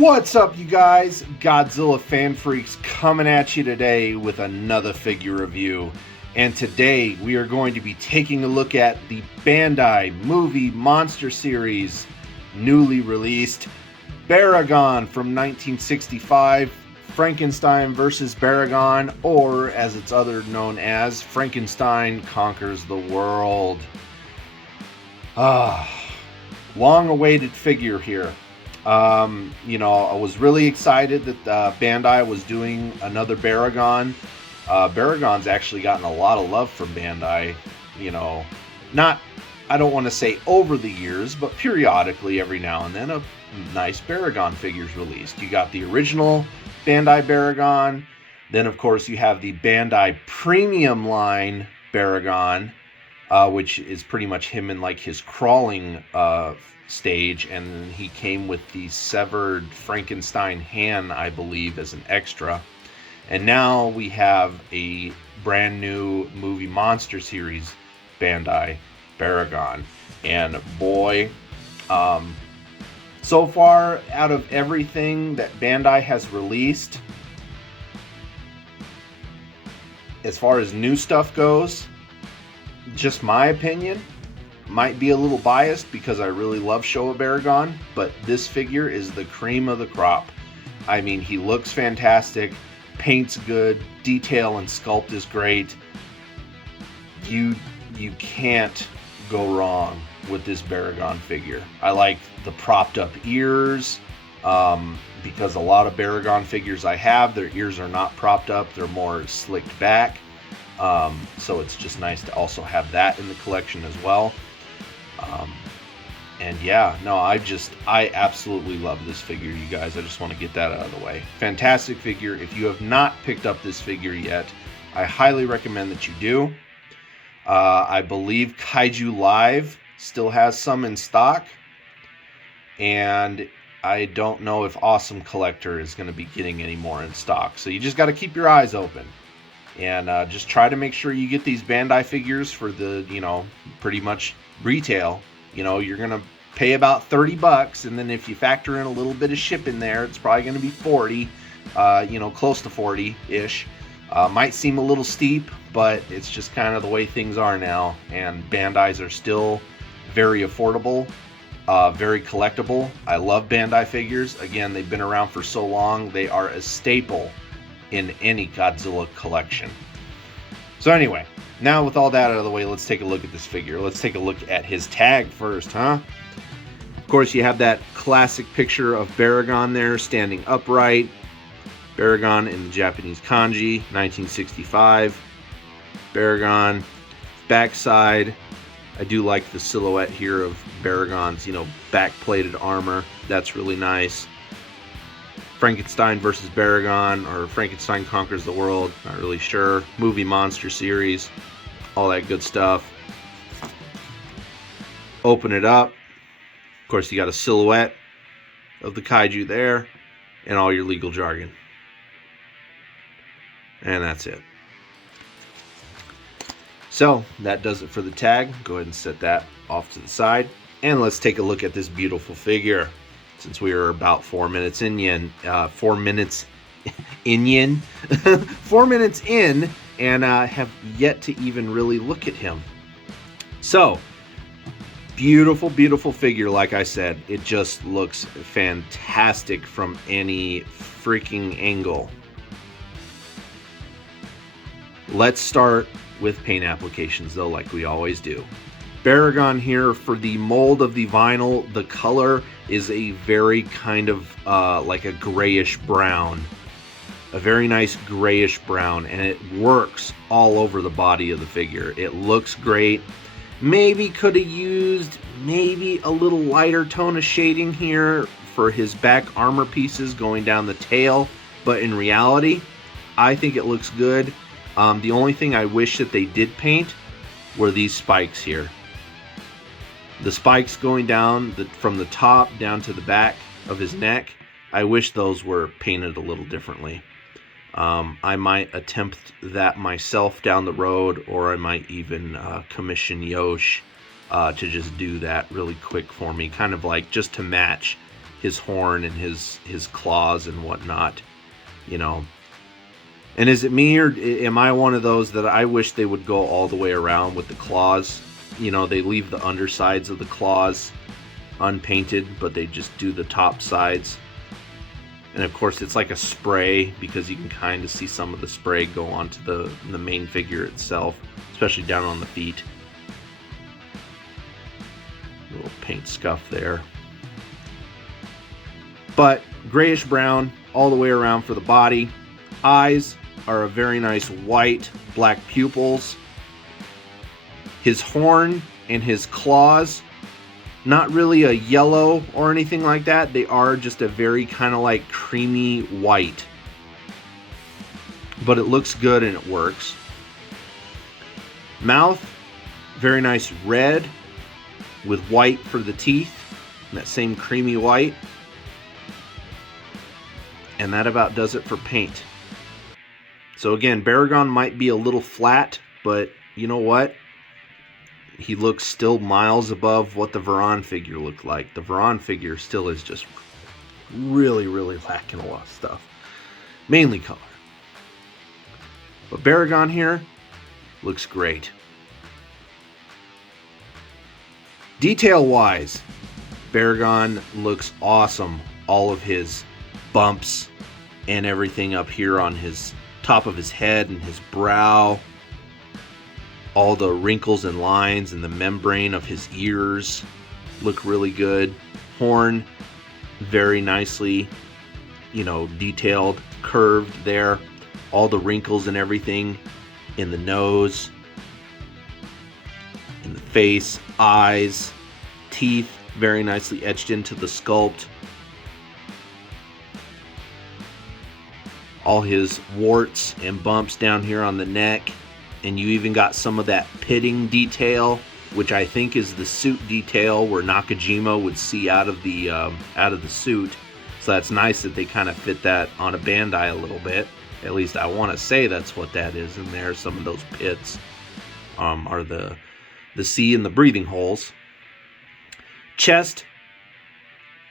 What's up, you guys? Godzilla fan freaks coming at you today with another figure review. And today we are going to be taking a look at the Bandai Movie Monster Series newly released Baragon from 1965, Frankenstein vs. Baragon, or as it's other known as, Frankenstein Conquers the World. Long-awaited figure here. I was really excited that Bandai was doing another Baragon. Baragon's actually gotten a lot of love from Bandai, I don't want to say over the years, but periodically every now and then a nice Baragon figure's released. You got the original Bandai Baragon, then of course you have the Bandai Premium line Baragon, which is pretty much him in like his crawling stage, and he came with the severed Frankenstein hand, I believe, as an extra. And now we have a brand new movie monster series Bandai Baragon, and boy, so far out of everything that Bandai has released, as far as new stuff goes, just my opinion, might be a little biased because I really love Showa Baragon, but this figure is the cream of the crop. I mean, he looks fantastic, paint's good, detail and sculpt is great. You can't go wrong with this Baragon figure. I like the propped up ears, because a lot of Baragon figures I have, their ears are not propped up, they're more slicked back. So it's just nice to also have that in the collection as well. I absolutely love this figure, you guys. I just want to get that out of the way. Fantastic figure. If you have not picked up this figure yet, I highly recommend that you do. I believe Kaiju Live still has some in stock, and I don't know if Awesome Collector is going to be getting any more in stock. So you just got to keep your eyes open. And just try to make sure you get these Bandai figures for the, pretty much retail. You're going to pay about $30, and then if you factor in a little bit of shipping there, it's probably going to be 40, close to 40-ish. Might seem a little steep, but it's just kind of the way things are now, and Bandai's are still very affordable, very collectible. I love Bandai figures. Again, they've been around for so long. They are a staple in any Godzilla collection. So anyway, now with all that out of the way, let's take a look at this figure. Let's take a look at his tag first, huh? Of course, you have that classic picture of Baragon there, standing upright. Baragon in the Japanese kanji, 1965. Baragon, backside. I do like the silhouette here of Baragon's, back-plated armor. That's really nice. Frankenstein vs. Baragon, or Frankenstein Conquers the World, not really sure. Movie Monster Series, all that good stuff. Open it up. Of course, you got a silhouette of the kaiju there, and all your legal jargon. And that's it. So, that does it for the tag. Go ahead and set that off to the side. And let's take a look at this beautiful figure. Since we are about 4 minutes in, 4 minutes in, 4 minutes in, and have yet to even really look at him. So, beautiful, beautiful figure, like I said. It just looks fantastic from any freaking angle. Let's start with paint applications, though, like we always do. Baragon here, for the mold of the vinyl, the color is a very kind of like a grayish brown. A very nice grayish brown, and it works all over the body of the figure. It looks great. Maybe could have used maybe a little lighter tone of shading here for his back armor pieces going down the tail, but in reality, I think it looks good. The only thing I wish that they did paint were these spikes here. The spikes going down from the top down to the back of his neck, I wish those were painted a little differently. I might attempt that myself down the road, or I might even commission Yosh to just do that really quick for me, kind of like just to match his horn and his claws and whatnot, you know. And is it me, or am I one of those that I wish they would go all the way around with the claws? You know, they leave the undersides of the claws unpainted, but they just do the top sides. And of course it's like a spray, because you can kind of see some of the spray go onto the main figure itself, especially down on the feet. A little paint scuff there. But grayish brown all the way around for the body. Eyes are a very nice white, black pupils. His horn and his claws, not really a yellow or anything like that. They are just a very kind of like creamy white. But it looks good and it works. Mouth, very nice red with white for the teeth. That same creamy white. And that about does it for paint. So again, Baragon might be a little flat, but you know what? He looks still miles above what the Varan figure looked like. The Varan figure still is just really, really lacking a lot of stuff. Mainly color. But Baragon here looks great. Detail-wise, Baragon looks awesome. All of his bumps and everything up here on his top of his head and his brow. All the wrinkles and lines and the membrane of his ears look really good. Horn, very nicely, you know, detailed, curved there. All the wrinkles and everything in the nose, in the face, eyes, teeth, very nicely etched into the sculpt. All his warts and bumps down here on the neck. And you even got some of that pitting detail, which I think is the suit detail where Nakajima would see out of the suit. So that's nice that they kind of fit that on a Bandai a little bit. At least I want to say that's what that is in there. Some of those pits are the sea and the breathing holes. Chest.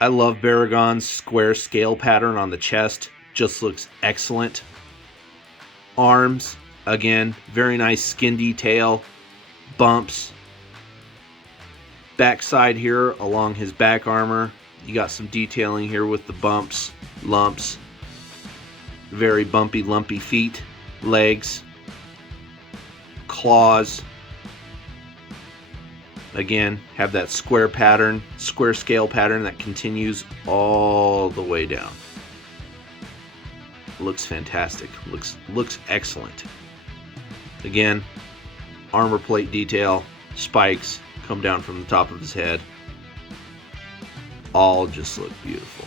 I love Baragon's square scale pattern on the chest. Just looks excellent. Arms. Again, very nice skin detail, bumps. Backside here along his back armor, you got some detailing here with the bumps, lumps. Very bumpy, lumpy feet, legs, claws. Again, have that square pattern, square scale pattern that continues all the way down. Looks fantastic. Looks excellent. Again, armor plate detail, spikes come down from the top of his head. All just look beautiful.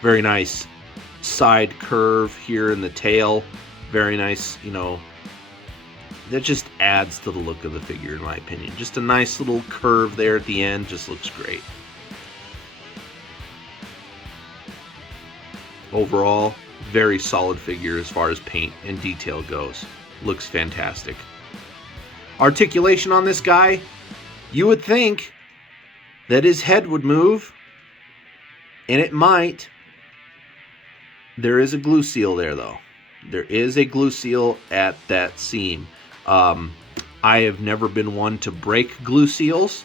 Very nice side curve here in the tail. Very nice, you know, that just adds to the look of the figure in my opinion. Just a nice little curve there at the end, just looks great. Overall, very solid figure as far as paint and detail goes. Looks fantastic. Articulation on this guy, you would think that his head would move, and it might. There is a glue seal there though. There is a glue seal at that seam. I have never been one to break glue seals.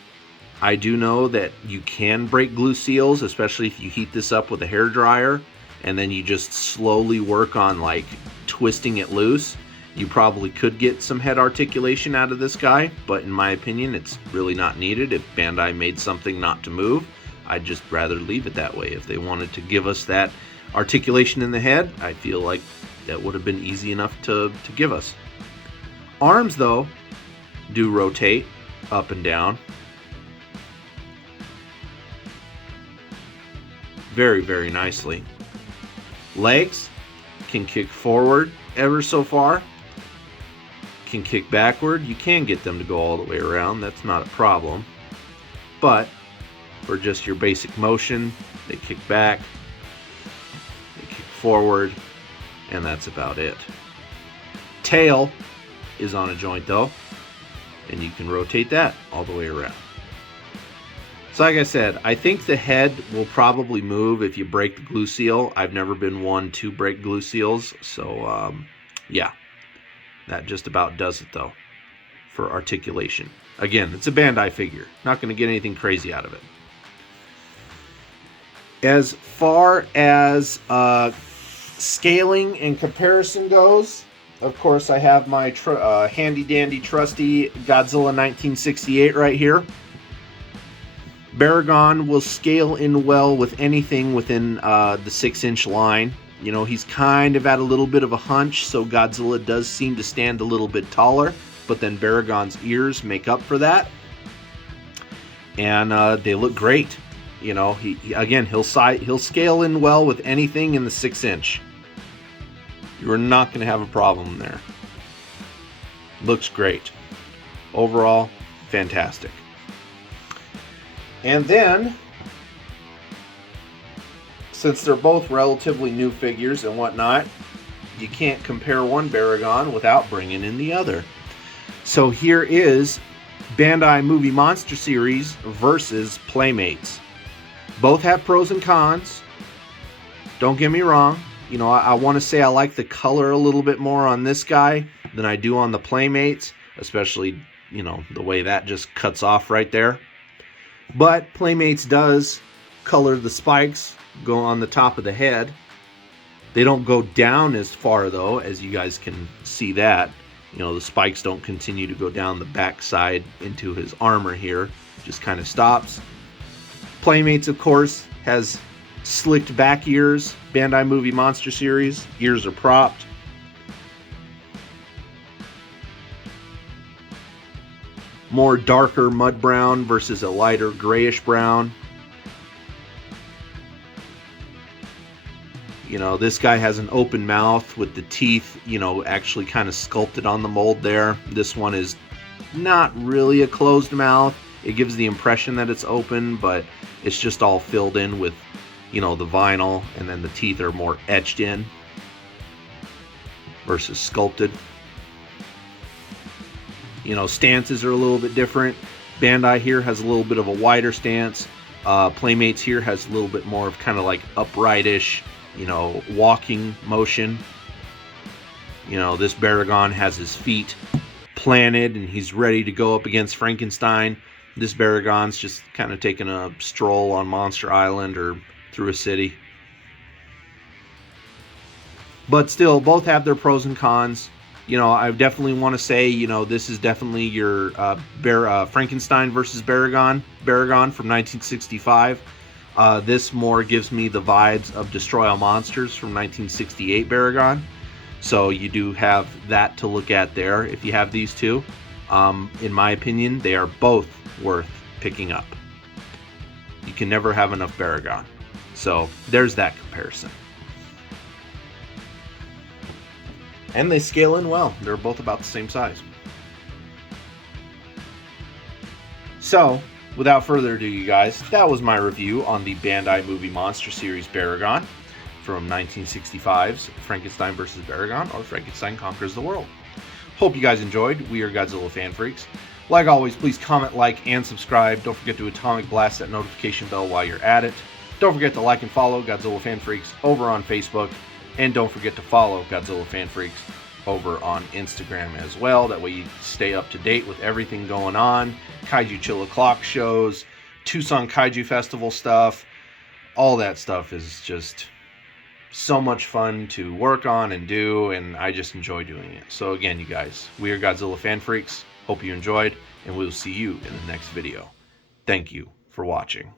I do know that you can break glue seals, especially if you heat this up with a hairdryer. And then you just slowly work on like twisting it loose. You probably could get some head articulation out of this guy, but in my opinion, it's really not needed. If Bandai made something not to move, I'd just rather leave it that way. If they wanted to give us that articulation in the head, I feel like that would have been easy enough to give us. Arms, though, do rotate up and down. Very, very nicely. Legs can kick forward ever so far, can kick backward. You can get them to go all the way around, that's not a problem. But for just your basic motion, they kick back, they kick forward, and that's about it. Tail is on a joint though, and you can rotate that all the way around. So like I said, I think the head will probably move if you break the glue seal. I've never been one to break glue seals, so yeah, that just about does it though for articulation. Again, it's a Bandai figure. Not going to get anything crazy out of it. As far as scaling and comparison goes, of course, I have my handy-dandy, trusty Godzilla 1968 right here. Baragon will scale in well with anything within the 6-inch line. You know, he's kind of at a little bit of a hunch, so Godzilla does seem to stand a little bit taller, but then Baragon's ears make up for that. And they look great. You know, he'll scale in well with anything in the 6-inch. You're not going to have a problem there. Looks great. Overall, fantastic. And then, since they're both relatively new figures and whatnot, you can't compare one Baragon without bringing in the other. So here is Bandai Movie Monster Series versus Playmates. Both have pros and cons. Don't get me wrong. You know, I want to say I like the color a little bit more on this guy than I do on the Playmates, especially, you know, the way that just cuts off right there. But Playmates does color the spikes go on the top of the head. They don't go down as far though, as you guys can see that. You know, the spikes don't continue to go down the backside into his armor here. Just kind of stops. Playmates, of course, has slicked back ears. Bandai Movie Monster Series. Ears are propped. More darker mud brown versus a lighter grayish brown. You know, this guy has an open mouth with the teeth, you know, actually kind of sculpted on the mold there. This one is not really a closed mouth. It gives the impression that it's open, but it's just all filled in with, you know, the vinyl, and then the teeth are more etched in versus sculpted. You know, stances are a little bit different. Bandai here has a little bit of a wider stance. Playmates here has a little bit more of kind of like upright-ish, you know, walking motion. You know, this Baragon has his feet planted and he's ready to go up against Frankenstein. This Baragon's just kind of taking a stroll on Monster Island or through a city. But still, both have their pros and cons. You know, I definitely want to say, you know, this is definitely your Frankenstein versus Baragon from 1965. This more gives me the vibes of Destroy All Monsters from 1968 Baragon. So you do have that to look at there if you have these two. In my opinion, they are both worth picking up. You can never have enough Baragon. So there's that comparison. And they scale in well. They're both about the same size. So, without further ado, you guys, that was my review on the Bandai Movie Monster Series Baragon from 1965's Frankenstein vs. Baragon, or Frankenstein Conquers the World. Hope you guys enjoyed. We are Godzilla Fan Freaks. Like always, please comment, like, and subscribe. Don't forget to atomic blast that notification bell while you're at it. Don't forget to like and follow Godzilla Fan Freaks over on Facebook. And don't forget to follow Godzilla Fan Freaks over on Instagram as well. That way you stay up to date with everything going on. Kaiju Chill O'Clock shows, Tucson Kaiju Festival stuff. All that stuff is just so much fun to work on and do, and I just enjoy doing it. So again, you guys, we are Godzilla Fan Freaks. Hope you enjoyed, and we'll see you in the next video. Thank you for watching.